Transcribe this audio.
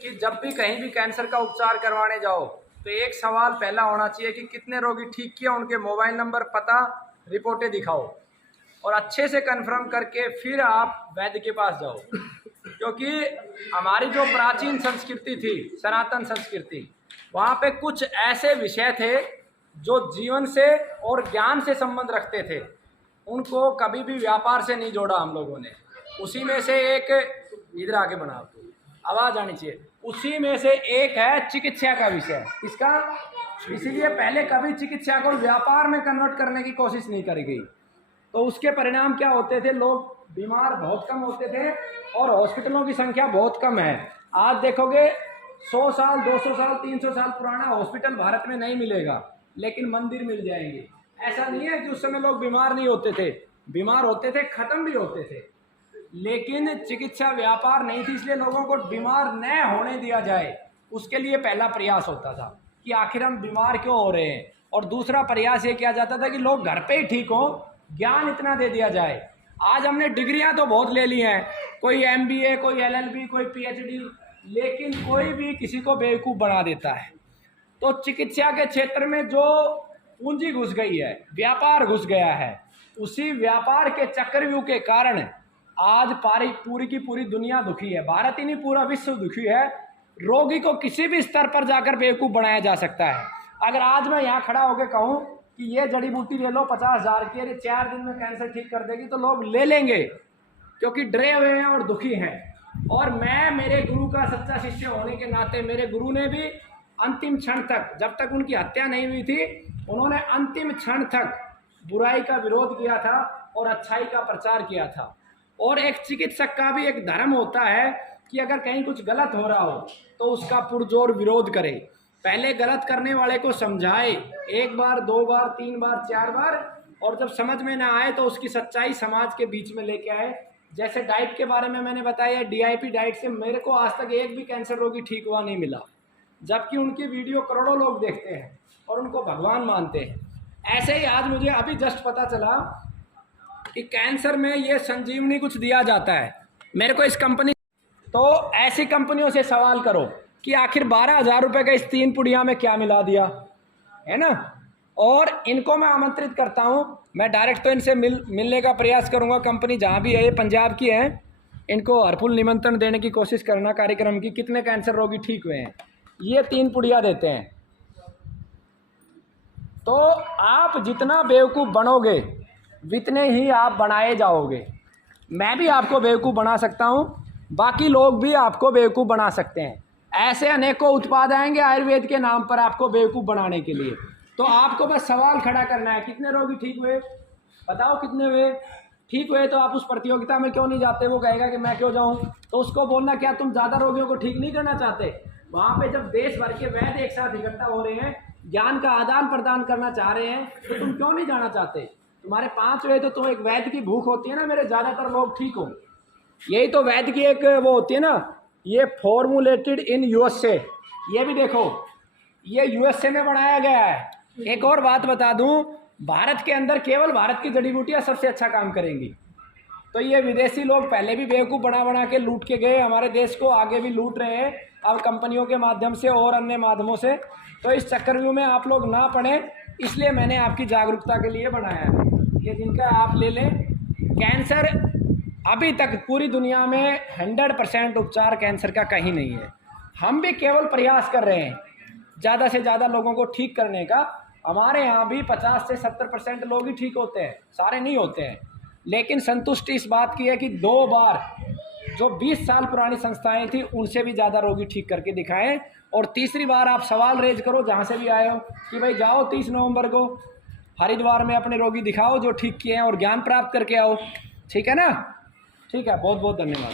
कि जब भी कहीं भी कैंसर का उपचार करवाने जाओ तो एक सवाल पहला होना चाहिए कि कितने रोगी ठीक किया, उनके मोबाइल नंबर, पता, रिपोर्टें दिखाओ और अच्छे से कंफर्म करके फिर आप वैद्य के पास जाओ। क्योंकि हमारी जो प्राचीन संस्कृति थी, सनातन संस्कृति, वहाँ पे कुछ ऐसे विषय थे जो जीवन से और ज्ञान से संबंध रखते थे, उनको कभी भी व्यापार से नहीं जोड़ा हम लोगों ने। उसी में से एक, इधर आके बना, आवाज़ आनी चाहिए, उसी में से एक है चिकित्सा का विषय। इसका इसीलिए पहले कभी चिकित्सा को व्यापार में कन्वर्ट करने की कोशिश नहीं करी गई। तो उसके परिणाम क्या होते थे, लोग बीमार बहुत कम होते थे और हॉस्पिटलों की संख्या बहुत कम है। आज देखोगे 100 साल, 200 साल, 300 साल पुराना हॉस्पिटल भारत में नहीं मिलेगा, लेकिन मंदिर मिल जाएंगे। ऐसा नहीं है कि उस समय लोग बीमार नहीं होते थे, बीमार होते थे, खत्म भी होते थे, लेकिन चिकित्सा व्यापार नहीं थी, इसलिए लोगों को बीमार न होने दिया जाए, उसके लिए पहला प्रयास होता था कि आखिर हम बीमार क्यों हो रहे हैं। और दूसरा प्रयास ये किया जाता था कि लोग घर पे ही ठीक हों, ज्ञान इतना दे दिया जाए। आज हमने डिग्रियां तो बहुत ले ली हैं, कोई MBA, कोई LLB, कोई PhD, लेकिन कोई भी किसी को बेवकूफ़ बना देता है। तो चिकित्सा के क्षेत्र में जो पूंजी घुस गई है, व्यापार घुस गया है, उसी व्यापार के चक्रव्यूह के कारण आज पूरी की पूरी दुनिया दुखी है। भारत ही नहीं, पूरा विश्व दुखी है। रोगी को किसी भी स्तर पर जाकर बेवकूफ़ बनाया जा सकता है। अगर आज मैं यहाँ खड़ा होकर कहूँ कि ये जड़ी बूटी ले लो 50,000 की, अरे 4 दिन में कैंसर ठीक कर देगी, तो लोग ले लेंगे, क्योंकि डरे हुए हैं और दुखी हैं। और मैं मेरे गुरु का सच्चा शिष्य होने के नाते, मेरे गुरु ने भी अंतिम क्षण तक, जब तक उनकी हत्या नहीं हुई थी, उन्होंने अंतिम क्षण तक बुराई का विरोध किया था और अच्छाई का प्रचार किया था। और एक चिकित्सक का भी एक धर्म होता है कि अगर कहीं कुछ गलत हो रहा हो तो उसका पुरजोर विरोध करे, पहले गलत करने वाले को समझाए, 1 बार, 2 बार, 3 बार, 4 बार, और जब समझ में ना आए तो उसकी सच्चाई समाज के बीच में लेके आए। जैसे डाइट के बारे में मैंने बताया, DIP डाइट से मेरे को आज तक एक भी कैंसर रोगी ठीक हुआ नहीं मिला, जबकि उनकी वीडियो करोड़ों लोग देखते हैं और उनको भगवान मानते हैं। ऐसे ही आज मुझे अभी जस्ट पता चला कि कैंसर में ये संजीवनी कुछ दिया जाता है मेरे को इस कंपनी। तो ऐसी कंपनियों से सवाल करो कि आखिर 12,000 रुपये का इस 3 पुड़िया में क्या मिला दिया है ना। और इनको मैं आमंत्रित करता हूँ, मैं डायरेक्ट तो इनसे मिलने का प्रयास करूँगा। कंपनी जहाँ भी है, ये पंजाब की है, इनको हरफुल निमंत्रण देने की कोशिश करना कार्यक्रम की, कितने कैंसर रोगी ठीक हुए हैं। ये 3 पुड़िया देते हैं। तो आप जितना बेवकूफ़ बनोगे जितने ही आप बनाए जाओगे। मैं भी आपको बेवकूफ़ बना सकता हूँ, बाकी लोग भी आपको बेवकूफ़ बना सकते हैं। ऐसे अनेकों उत्पाद आएंगे आयुर्वेद के नाम पर आपको बेवकूफ़ बनाने के लिए। तो आपको बस सवाल खड़ा करना है, कितने रोगी ठीक हुए, बताओ कितने हुए। ठीक हुए तो आप उस प्रतियोगिता में क्यों नहीं जाते, वो कहेगा कि मैं क्यों जाऊँ। तो उसको बोलना, क्या तुम ज़्यादा रोगियों को ठीक नहीं करना चाहते। वहाँ पे जब देश भर के वैद्य एक साथ इकट्ठा हो रहे हैं, ज्ञान का आदान प्रदान करना चाह रहे हैं, तो तुम क्यों नहीं जाना चाहते। तुम्हारे 5 हुए तो तुम, एक वैद्य की भूख होती है ना, मेरे ज़्यादातर लोग ठीक हो। यही तो वैद्य की एक वो होती है ना, ये फॉर्मुलेटेड इन USA। ये भी देखो, ये USA में बनाया गया है। एक और बात बता दूं, भारत के अंदर केवल भारत की जड़ी बूटियां सबसे अच्छा काम करेंगी। तो ये विदेशी लोग पहले भी बेवकूफ़ बना बना के लूट के गए, हमारे देश को आगे भी लूट रहे हैं अब कंपनियों के माध्यम से और अन्य माध्यमों से। तो इस चक्रव्यूह में आप लोग ना पड़े, इसलिए मैंने आपकी जागरूकता के लिए बनाया है। ये जिनका आप ले लें। कैंसर अभी तक पूरी दुनिया में 100% उपचार कैंसर का कहीं नहीं है। हम भी केवल प्रयास कर रहे हैं ज़्यादा से ज़्यादा लोगों को ठीक करने का। हमारे यहाँ भी 50 से 70% लोग ही ठीक होते हैं, सारे नहीं होते हैं। लेकिन संतुष्टि इस बात की है कि 2 बार जो 20 साल पुरानी संस्थाएं थी, उनसे भी ज़्यादा रोगी ठीक करके दिखाएं। और तीसरी बार आप सवाल रेज करो जहाँ से भी आए हो कि भाई जाओ 30 नवंबर को हरिद्वार में अपने रोगी दिखाओ जो ठीक किए हैं और ज्ञान प्राप्त करके आओ। ठीक है ना। ठीक है, बहुत बहुत धन्यवाद।